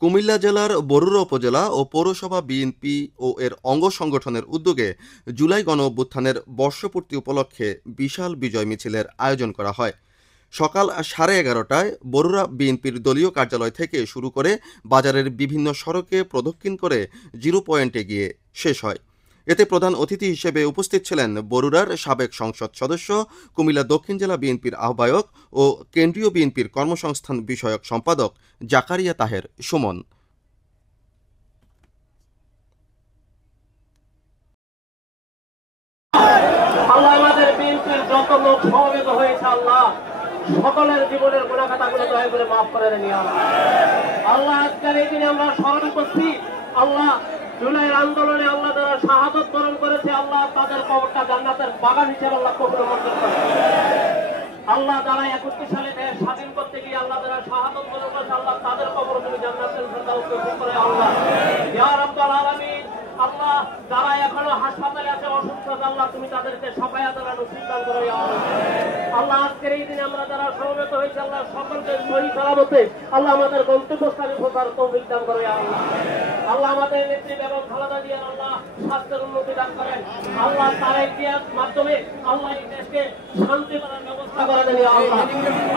কুমিল্লা জেলার বরুড়া উপজেলা ও পৌরসভা বিএনপি ও এর অঙ্গ সংগঠনের উদ্যোগে জুলাই গণ অভ্যুত্থানের বর্ষপূর্তি উপলক্ষে বিশাল বিজয় মিছিলের আয়োজন করা হয়। সকাল 11:30টায় বরুড়া বিএনপির দলীয় কার্যালয় থেকে শুরু করে বাজারের বিভিন্ন সড়কে প্রদক্ষিণ করে জিরো পয়েন্টে গিয়ে শেষ হয়। এতে প্রধান অতিথি হিসেবে উপস্থিত ছিলেন বরুড়ার সাবেক সংসদ সদস্য, কুমিল্লা দক্ষিণ জেলা বিএনপির আহ্বায়ক ও কেন্দ্রীয় বিএনপির কর্মসংস্থান বিষয়ক সম্পাদক জাকারিয়া তাহের সুমন। আল্লাহ আমাদের বিএনপির যত লোক সমবেত হয়েছে, আল্লাহ সকলের জীবনের গুণাখাতাগুলো দয়া করে মাফ করে দেন আল্লাহ। আজকের এই দিনে আমরা স্মরণ করছি আল্লাহ জুলাইয়ের আন্দোলনে আল্লাহ যারা শাহাদত বরণ করেছে, আল্লাহ তাদের কবরটা জান্নাতের বাগান হিসেবে আল্লাহ কবুল মঞ্জুর করে। আল্লাহ যারা 61 সালে দেশ স্বাধীন করতে গিয়ে আল্লাহ যারা শাহাদত বরণ করেছে, আল্লাহ তাদের কবর তুমি জান্নাতের ফেরদাউস নসিব করে আল্লাহ। ইয়া রাব্বাল আলামিন, আল্লাহ যারা এখনো হাসপাতালে আছে অসুস্থ, আল্লাহ তুমি তাদেরকে সাফায়াত নসিব দান করো ইয়া আল্লাহ। আজকের এই দিনে আমরা যারা সমবেত হয়েছে, আল্লাহ সকলকে সহি সালামতে আল্লাহ আমাদের গন্তব্যস্থানে পৌঁছার তৌফিক দান করো ইয়া আল্লাহ। আমাদের নেত্রী বেগম খালেদা জিয়ার আল্লাহ স্বাস্থ্যের উন্নতি দান করেন আল্লাহ। তারেক জিয়ার মাধ্যমে আল্লাহ এই দেশকে শান্তি করার ব্যবস্থা করে দেন ইয়া আল্লাহ।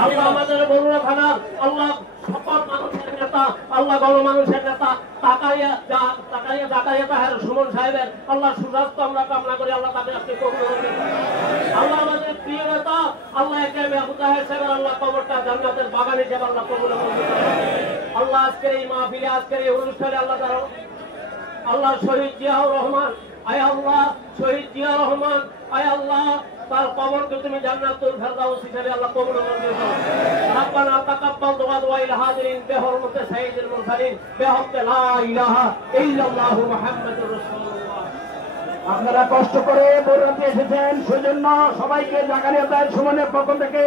আল্লাহ আমাদের বরুড়া থানার আল্লাহ সকল মানুষের নেতা, আল্লাহ গণমানুষের নেতা জাকারিয়া তাহের সুমন সাহেবের আল্লাহ সুস্বাস্থ্য আমরা কামনা করি, আল্লাহ তাকে আপনি কবুল করুন। আল্লাহ আমাদের প্রিয় নেতা আল্লাহ একেবারে আবু তাহের সাহেবের আল্লাহ কবরটা জান্নাতের বাগান হিসেবে আল্লাহ কবুল করুন। আল্লাহ আজকের এই মাহফিলে আজকের এই অনুষ্ঠানে আল্লাহ তারা আল্লাহ শহীদ জিয়াউর রহমান, আয় আল্লাহ শহীদ জিয়াউর রহমান, আয় আল্লাহ তার কবরকে তুমি জান্নাতুল ফেরদাউস হিসেবে আল্লাহ কবুল মঞ্জুর করো। রব্বানা তাকাব্বাল দুআ ওয়াইল হাজিরিন বিহুরমতি সাইয়্যিদুল মুরসালিন বিহাক্কি লা ইলাহা ইল্লাল্লাহু মুহাম্মাদুর রাসূলুল্লাহ। আপনারা কষ্ট করে বরুড়াতে এসেছেন, সেজন্য সবাইকে জাকারিয়া তাহের সুমনের পক্ষ থেকে